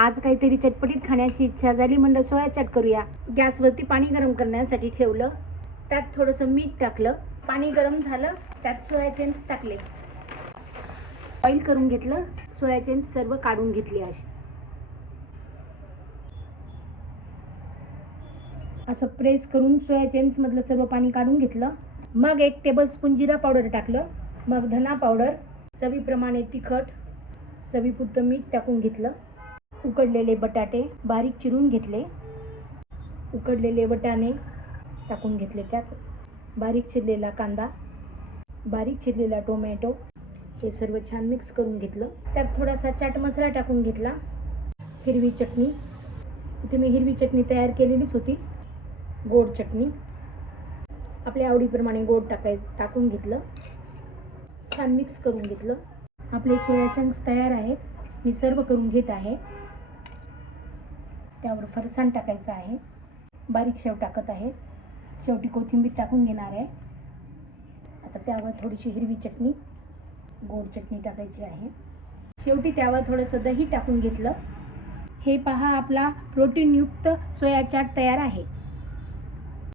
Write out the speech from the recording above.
आज काहीतरी चटपटीत खाण्याची इच्छा झाली, म्हणलं सोया चाट करूया. गॅसवरती पाणी गरम करण्यासाठी ठेवलं, त्यात थोडंसं मीठ टाकलं. पाणी गरम झालं, त्यात सोया चंक्स टाकले. बॉईल करून घेतलं. सोया चंक्स सर्व काढून घेतले. असं प्रेस करून सोया चंक्स मधलं सर्व पाणी काढून घेतलं. मग 1 टेबलस्पून जिरा पावडर टाकलं. मग धना पावडर, चवीप्रमाणे तिखट, चवीपुरतं मीठ टाकून घेतलं. उकडलेले बटाटे बारीक चिरून घेतले. उकडलेले वटाणे टाकून घेतले. त्यात बारीक चिरलेला कांदा, बारीक चिरलेला टोमॅटो, हे सर्व छान मिक्स करून घेतलं. त्यात थोडासा चाट मसाला टाकून घेतला. हिरवी चटणी, इथे मी हिरवी चटणी तयार केलेलीच होती. गोड चटणी, आपल्या आवडीप्रमाणे गोड टाकून घेतलं. छान मिक्स करून घेतलं. आपले सोया चंक्स तयार आहेत. मी सर्व करून घेत आहे. त्यावर फरसाण टाकायचं आहे. बारीक शेव टाकत आहे. शेवटी कोथिंबीर टाकून घेणार आहे. आता त्यावर थोडीशी हिरवी चटणी, गोड चटणी टाकायची आहे. शेवटी त्यावर थोडंसं दही टाकून घेतलं. हे पहा, आपला प्रोटीनयुक्त सोया चाट तयार आहे.